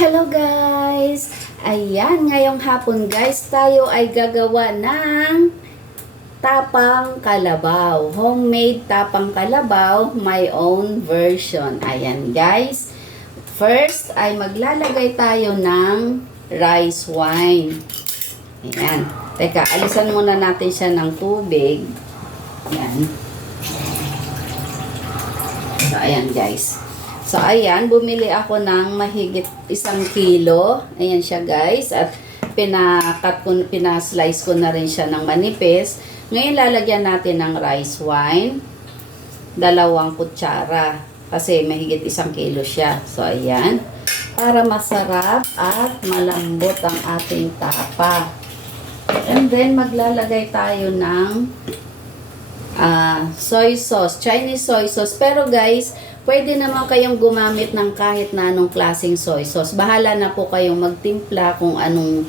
Hello guys! Ayan, ngayong hapon guys, tayo ay gagawa ng tapang kalabaw. Homemade tapang kalabaw, my own version. Ayan guys. First ay maglalagay tayo ng rice wine. Ayan. Teka, alisan muna natin siya ng tubig. Ayan. So, ayan guys. So, ayan, bumili ako ng mahigit 1 kilo. Ayan siya, guys. At pinaslice ko na rin siya ng manipis. Ngayon, lalagyan natin ng rice wine. 2 kutsara. Kasi mahigit 1 kilo siya. So, ayan. Para masarap at malambot ang ating tapa. And then, maglalagay tayo ng soy sauce. Chinese soy sauce. Pero, guys, pwede naman kayong gumamit ng kahit na anong klaseng soy sauce. Bahala na po kayong magtimpla kung anong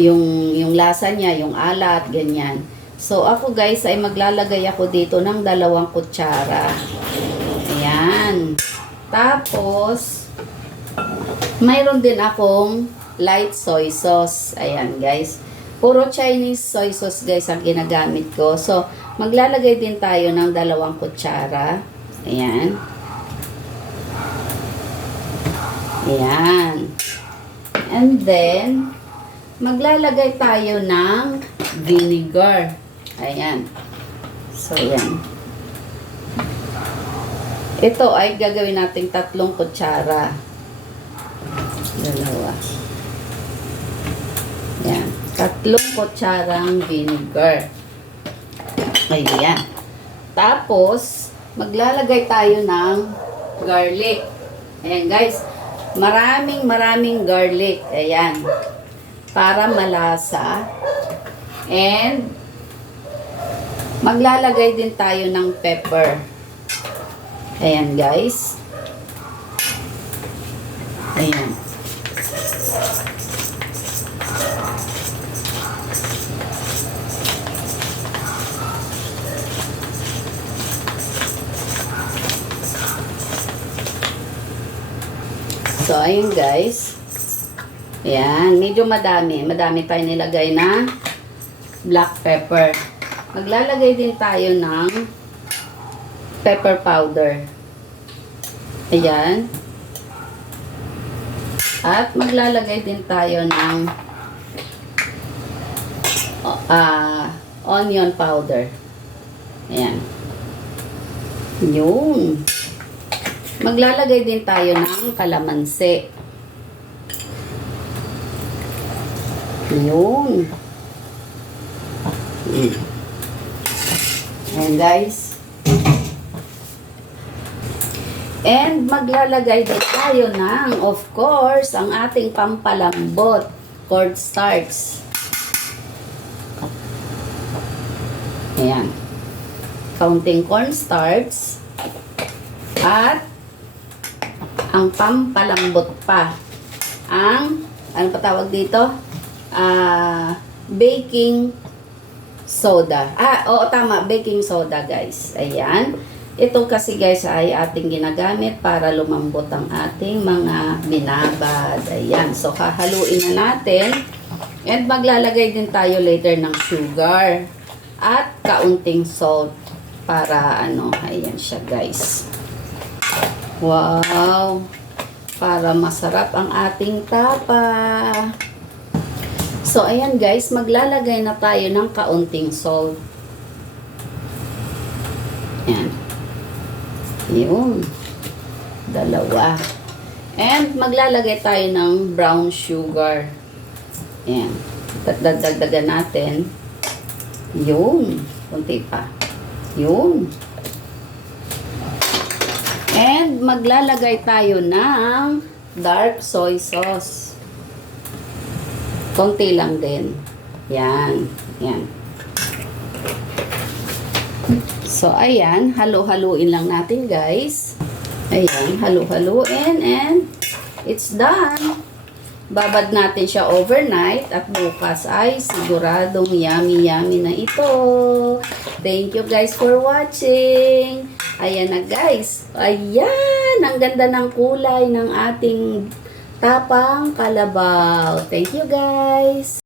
yung lasa niya, yung alat, ganyan. So, ako guys ay maglalagay ako dito ng 2 kutsara. Ayan. Tapos, mayroon din akong light soy sauce. Ayan guys. Puro Chinese soy sauce guys ang ginagamit ko. So, maglalagay din tayo ng 2 kutsara. Ayan. Ayan. And then, maglalagay tayo ng vinegar. Ayan. So, ayan. Ito ay gagawin nating 3 kutsara. 2. Ayan. 3 kutsarang vinegar. Ayan. Tapos, maglalagay tayo ng garlic. Ayan guys. Maraming garlic. Ayan. Para malasa. And maglalagay din tayo ng pepper. Ayan guys. Ayan. So, ayun guys. Ayan. Medyo madami. Madami tayo nilagay na black pepper. Maglalagay din tayo ng pepper powder. Ayan. At maglalagay din tayo ng onion powder. Ayan. Yun. Maglalagay din tayo ng kalamansi. Yun. Ayan guys. And maglalagay din tayo ng, of course, ang ating pampalambot, cornstarch. Ayan. Kaunting cornstarch. At ang pampalambot pa, ang, ano pa tawag dito? Baking soda. Oo, tama, baking soda, guys. Ayan. Ito kasi, guys, ay ating ginagamit para lumambot ang ating mga binabad. Ayan. So, hahaluin na natin. And maglalagay din tayo later ng sugar. At kaunting salt. Para, ayan siya, guys. Wow! Para masarap ang ating tapa. So, ayan guys, maglalagay na tayo ng kaunting salt. Ayan. Yun. 2. And maglalagay tayo ng brown sugar. Ayan. Dagdagan natin. Yun. Kunti pa. Yun. And maglalagay tayo ng dark soy sauce. Konti lang din. Yan. Yan. So, ayan. Halo-haluin lang natin, guys. Ayan. Halo-haluin. And it's done. Babad natin siya overnight. At bukas ay siguradong yummy-yummy na ito. Thank you, guys, for watching. Ayan na guys. Ayan. Ang ganda ng kulay ng ating Tapang Kalabaw. Thank you guys!